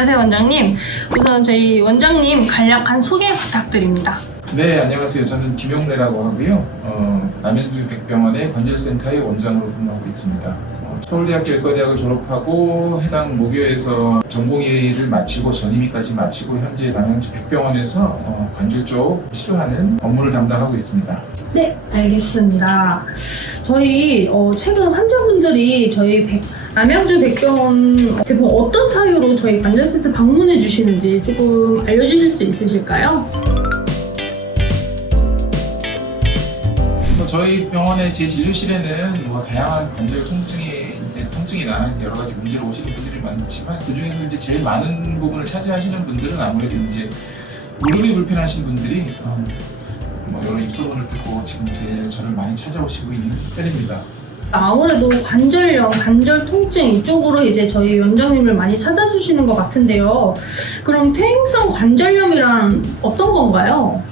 안녕하세요, 원장님. 우선 저희 원장님 간략한 소개 부탁드립니다. 네, 안녕하세요. 저는 김용래라고 하고요. 남양주 백병원의 관절센터의 원장으로 근무하고 있습니다. 서울대학교 의과대학을 졸업하고 해당 모교에서 전공의를 마치고 전임의까지 마치고 현재 남양주 백병원에서 관절 쪽 치료하는 업무를 담당하고 있습니다. 네, 알겠습니다. 저희 최근 환자분들이 저희 남양주 백병원 대부분 어떤 사유로 저희 관절센터 방문해 주시는지 조금 알려주실 수 있으실까요? 저희 병원의 제 진료실에는 다양한 관절 통증이나 여러 가지 문제로 오시는 분들이 많지만 그 중에서 이제 제일 많은 부분을 차지하시는 분들은 아무래도 이제 무릎이 불편하신 분들이 여러 입소문을 듣고 지금 저를 많이 찾아오시고 있는 편입니다. 아무래도 관절염, 관절 통증 이쪽으로 이제 저희 원장님을 많이 찾아주시는 것 같은데요. 그럼 퇴행성 관절염이란 어떤 건가요?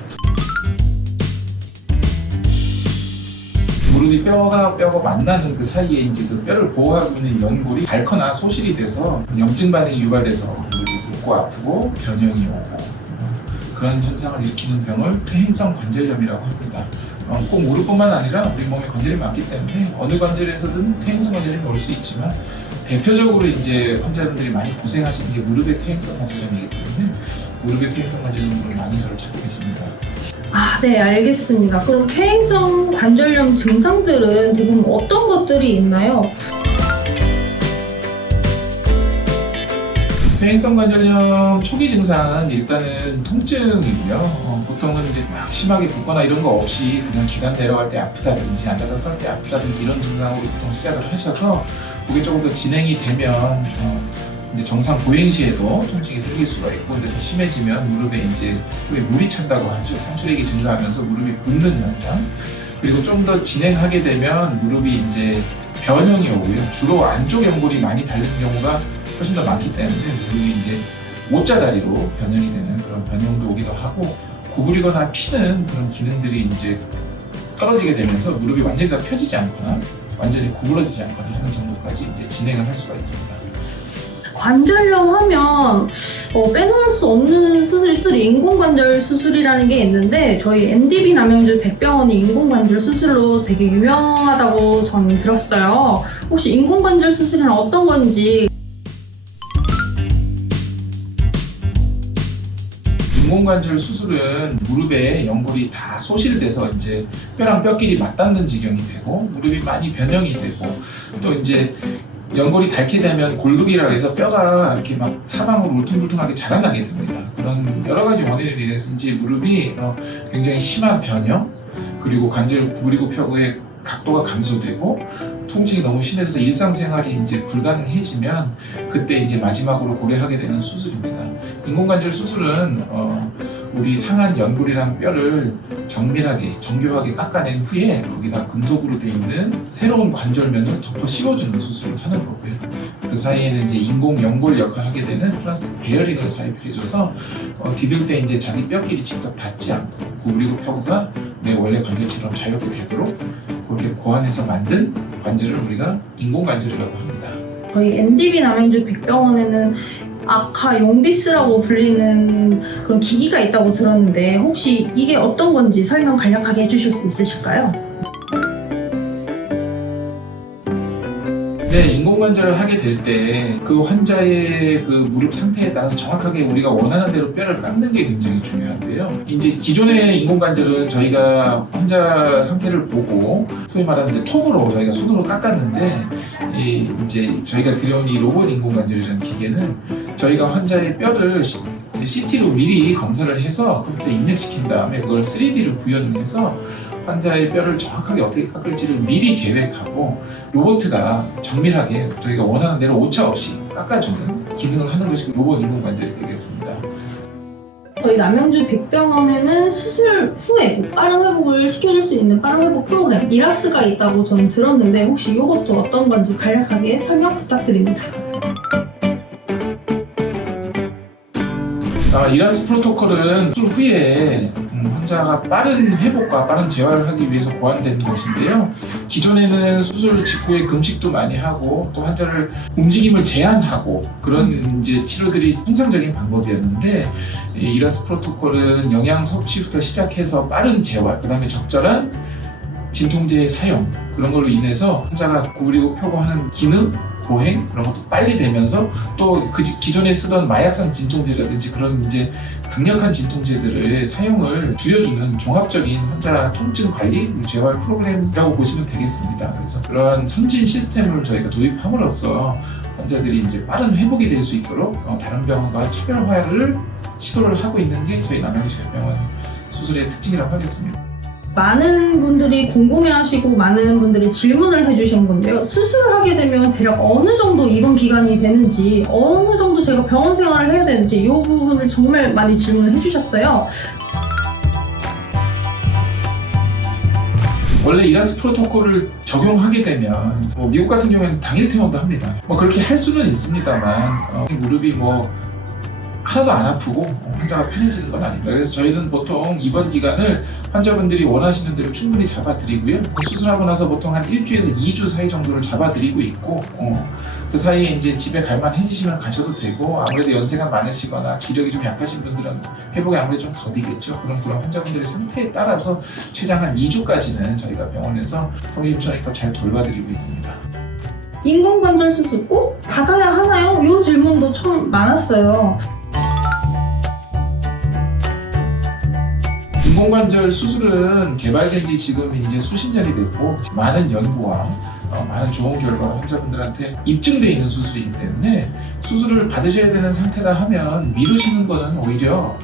무릎이 뼈가 만나는 그 사이에 이제 그 뼈를 보호하고 있는 연골이 닳거나 소실이 돼서 염증 반응이 유발돼서 무릎이 붓고 아프고 변형이 오고 그런 현상을 일으키는 병을 퇴행성 관절염이라고 합니다. 꼭 무릎뿐만 아니라 우리 몸에 관절이 많기 때문에 어느 관절에서든 퇴행성 관절염이 올 수 있지만 대표적으로 이제 환자분들이 많이 고생하시는 게 무릎의 퇴행성 관절염이기 때문에 무릎의 퇴행성 관절염으로 많이 저를 찾고 계십니다. 네, 알겠습니다. 그럼 퇴행성 관절염 증상들은 대부분 어떤 것들이 있나요? 퇴행성 관절염 초기 증상은 일단은 통증이고요. 보통은 이제 막 심하게 붓거나 이런 거 없이 그냥 계단 내려갈 때 아프다든지 앉아서 설 때 아프다든지 이런 증상으로 보통 시작을 하셔서 그게 조금 더 진행이 되면 이제 정상 보행 시에도 통증이 생길 수가 있고 이제 더 심해지면 무릎에 물이 찬다고 하죠. 상출액이 증가하면서 무릎이 붓는 현상. 그리고 좀 더 진행하게 되면 무릎이 이제 변형이 오고요. 주로 안쪽 연골이 많이 닳는 경우가 훨씬 더 많기 때문에 무릎이 이제 O자다리로 변형이 되는 그런 변형도 오기도 하고 구부리거나 피는 그런 기능들이 이제 떨어지게 되면서 무릎이 완전히 다 펴지지 않거나 완전히 구부러지지 않거나 하는 정도까지 이제 진행을 할 수가 있습니다. 관절염 하면 빼놓을 수 없는 수술이 인공관절 수술이라는 게 있는데 저희 MDB 남양주 백병원이 인공관절 수술로 되게 유명하다고 저는 들었어요. 혹시 인공관절 수술은 어떤 건지? 인공관절 수술은 무릎에 연골이 다 소실돼서 이제 뼈랑 뼈끼리 맞닿는 지경이 되고 무릎이 많이 변형이 되고 또 이제 연골이 닳게 되면 골격이라고 해서 뼈가 이렇게 막 사방으로 울퉁불퉁하게 자라나게 됩니다. 그런 여러 가지 원인을 인해서인지 무릎이 굉장히 심한 변형 그리고 관절 구부리고 펴고의 각도가 감소되고 통증이 너무 심해서 일상생활이 이제 불가능해지면 그때 이제 마지막으로 고려하게 되는 수술입니다. 인공관절 수술은 우리 상한 연골이랑 뼈를 정교하게 깎아낸 후에 거기다 금속으로 되어 있는 새로운 관절면을 덮어 씌워주는 수술을 하는 거고요. 그 사이에는 이제 인공 연골 역할을 하게 되는 플라스틱 베어링을 사입해줘서 디딜 때 이제 자기 뼈끼리 직접 닿지 않고 구부리고 펴고가 내 원래 관절처럼 자유롭게 되도록 그렇게 고안해서 만든 관절을 우리가 인공관절이라고 합니다. 저희 MDB 남양주 백병원에는 아카 용비스라고 불리는 그런 기기가 있다고 들었는데 혹시 이게 어떤 건지 설명 간략하게 해주실 수 있으실까요? 네, 인공관절을 하게 될 때 그 환자의 그 무릎 상태에 따라서 정확하게 우리가 원하는 대로 뼈를 깎는 게 굉장히 중요한데요. 이제 기존의 인공관절은 저희가 환자 상태를 보고 소위 말하는 이제 톱으로 저희가 손으로 깎았는데 이제 저희가 들여온 이 로봇 인공관절이라는 기계는 저희가 환자의 뼈를 CT로 미리 검사를 해서 그부터 입력시킨 다음에 그걸 3D로 구현을 해서 환자의 뼈를 정확하게 어떻게 깎을지를 미리 계획하고 로봇가 정밀하게 저희가 원하는 대로 오차 없이 깎아주는 기능을 하는 것이 로봇 인공관절이 되겠습니다. 저희 남양주 백병원에는 수술 후에 빠른 회복을 시켜줄 수 있는 빠른 회복 프로그램 이라스가 있다고 저는 들었는데 혹시 이것도 어떤 건지 간략하게 설명 부탁드립니다. 이라스 프로토콜은 수술 후에 환자가 빠른 회복과 빠른 재활을 하기 위해서 고안된 것인데요. 기존에는 수술 직후에 금식도 많이 하고 또 환자를 움직임을 제한하고 그런 이제 치료들이 통상적인 방법이었는데 이 이라스 프로토콜은 영양 섭취부터 시작해서 빠른 재활, 그 다음에 적절한 진통제의 사용 그런 걸로 인해서 환자가 구부리고 펴고 하는 기능, 보행 그런 것도 빨리 되면서 또 그 기존에 쓰던 마약성 진통제라든지 그런 이제 강력한 진통제들의 사용을 줄여주는 종합적인 환자 통증 관리 재활 프로그램이라고 보시면 되겠습니다. 그래서 그러한 선진 시스템을 저희가 도입함으로써 환자들이 이제 빠른 회복이 될 수 있도록 다른 병원과 차별화를 시도를 하고 있는 게 저희 남양주병원 수술의 특징이라고 하겠습니다. 많은 분들이 궁금해하시고 많은 분들이 질문을 해주신 건데요. 수술을 하게 되면 대략 어느 정도 입원 기간이 되는지, 어느 정도 제가 병원 생활을 해야 되는지 이 부분을 정말 많이 질문을 해주셨어요. 원래 이라스 프로토콜을 적용하게 되면 미국 같은 경우에는 당일 퇴원도 합니다. 그렇게 할 수는 있습니다만 무릎이 하나도 안 아프고 환자가 편해지는 건 아닙니다. 그래서 저희는 보통 입원 기간을 환자분들이 원하시는 대로 충분히 잡아드리고요. 수술하고 나서 보통 한 일주에서 2주 사이 정도를 잡아드리고 있고 그 사이에 이제 집에 갈만해지시면 가셔도 되고 아무래도 연세가 많으시거나 기력이 좀 약하신 분들은 회복이 아무래도 좀 더디겠죠. 그런 환자분들의 상태에 따라서 최장 한 2주까지는 저희가 병원에서 성심처니까 잘 돌봐드리고 있습니다. 인공관절 수술 꼭 받아야 하나요? 이 질문도 참 많았어요. 인공관절 수술은 개발된 지 지금 이제 수십 년이 됐고 많은 연구와 많은 좋은 결과가 환자분들한테 입증되어 있는 수술이기 때문에 수술을 받으셔야 되는 상태다 하면 미루시는 거는 오히려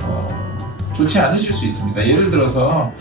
좋지 않으실 수 있습니다. 예를 들어서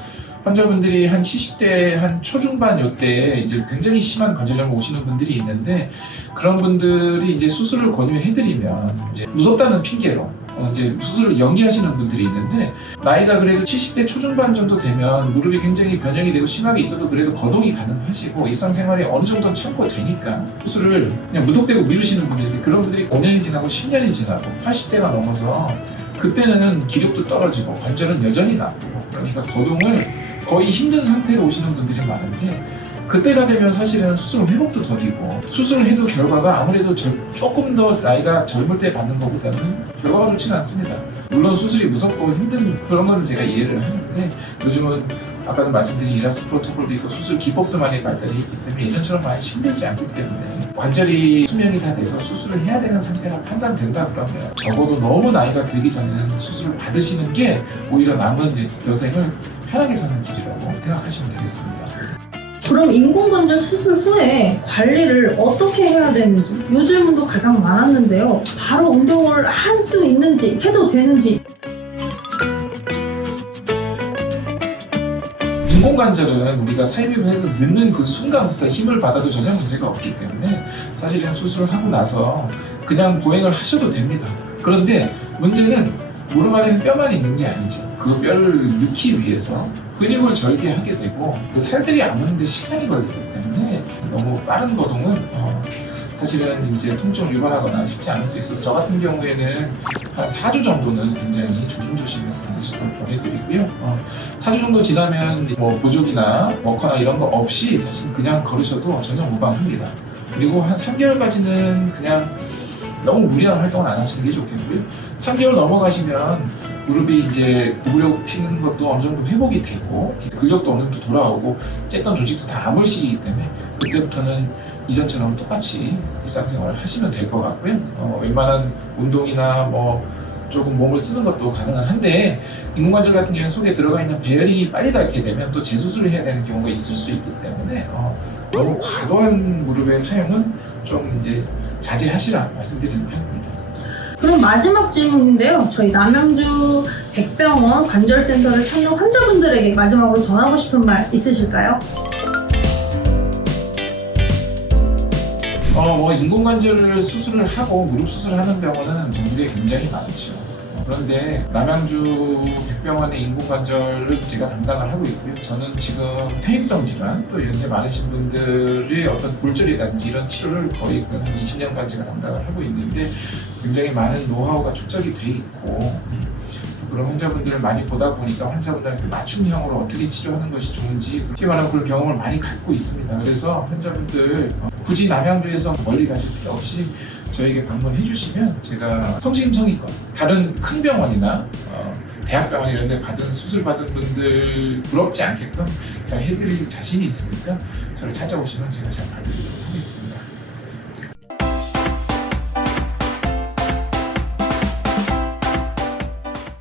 환자분들이 한 70대 한 초중반 요때 이제 굉장히 심한 관절염 오시는 분들이 있는데 그런 분들이 이제 수술을 권유해드리면 이제 무섭다는 핑계로 이제 수술을 연기하시는 분들이 있는데 나이가 그래도 70대 초중반 정도 되면 무릎이 굉장히 변형이 되고 심하게 있어도 그래도 거동이 가능하시고 일상생활에 어느 정도는 참고 되니까 수술을 그냥 무턱대고 미루시는 분들인데 그런 분들이 5년이 지나고 10년이 지나고 80대가 넘어서 그때는 기력도 떨어지고 관절은 여전히 나쁘고 그러니까 거동을 거의 힘든 상태로 오시는 분들이 많은데 그때가 되면 사실은 수술 회복도 더디고 수술을 해도 결과가 아무래도 조금 더 나이가 젊을 때 받는 것보다는 결과가 좋지는 않습니다. 물론 수술이 무섭고 힘든 그런 거는 제가 이해를 하는데 요즘은 아까도 말씀드린 이라스 프로토콜도 있고 수술 기법도 많이 발달이 있기 때문에 예전처럼 많이 힘들지 않기 때문에 관절이 수명이 다 돼서 수술을 해야 되는 상태가 판단된다 그러면 적어도 너무 나이가 들기 전에는 수술을 받으시는 게 오히려 남은 여생을 편하게 사는 길이라고 생각하시면 되겠습니다. 그럼 인공관절 수술 후에 관리를 어떻게 해야 되는지 이 질문도 가장 많았는데요. 바로 운동을 할 수 있는지 해도 되는지. 인공관절은 우리가 삽입을 해서 넣는 그 순간부터 힘을 받아도 전혀 문제가 없기 때문에 사실은 수술을 하고 나서 그냥 보행을 하셔도 됩니다. 그런데 문제는 무릎 안에는 뼈만 있는 게 아니죠. 그 뼈를 넣기 위해서 근육을 절개하게 되고 그 살들이 아무는데 시간이 걸리기 때문에 너무 빠른 거동은 사실은 이제 통증을 유발하거나 쉽지 않을 수 있어서 저 같은 경우에는 한 4주 정도는 굉장히 조심조심해서 다니실 걸 보내드리고요. 4주 정도 지나면 보조기나 워커나 이런 거 없이 사실 그냥 걸으셔도 전혀 무방합니다. 그리고 한 3개월까지는 그냥 너무 무리한 활동을 안 하시는 게 좋겠고요. 3개월 넘어가시면 무릎이 이제 구부려 피는 것도 어느 정도 회복이 되고 근력도 어느 정도 돌아오고 쨌던 조직도 다 아물 시기이기 때문에 그때부터는 이전처럼 똑같이 일상생활을 하시면 될 것 같고요. 웬만한 운동이나 조금 몸을 쓰는 것도 가능은 한데 인공관절 같은 경우는 속에 들어가 있는 배열이 빨리 닳게 되면 또 재수술을 해야 되는 경우가 있을 수 있기 때문에 너무 과도한 무릎의 사용은 좀 이제 자제하시라 말씀드리는 편입니다. 그럼 마지막 질문인데요. 저희 남양주 백병원 관절센터를 찾는 환자분들에게 마지막으로 전하고 싶은 말 있으실까요? 인공관절 수술을 하고 무릎 수술을 하는 병원은 전국에 굉장히 많죠. 그런데 남양주 백병원의 인공관절을 제가 담당을 하고 있고요. 저는 지금 퇴행성 질환 또 연세 많으신 분들의 어떤 골절이라든지 이런 치료를 거의 한 20년간 제가 담당을 하고 있는데 굉장히 많은 노하우가 축적이 돼 있고 그런 환자분들을 많이 보다 보니까 환자분들한테 맞춤형으로 어떻게 치료하는 것이 좋은지 그렇게 말하면 그런 경험을 많이 갖고 있습니다. 그래서 환자분들 굳이 남양주에서 멀리 가실 필요 없이 저에게 방문해 주시면 제가 성심성의껏 다른 큰 병원이나 대학병원 이런 데 수술 받은 분들 부럽지 않게끔 잘 해드릴 자신이 있으니까 저를 찾아오시면 제가 잘 봐드리도록 하겠습니다.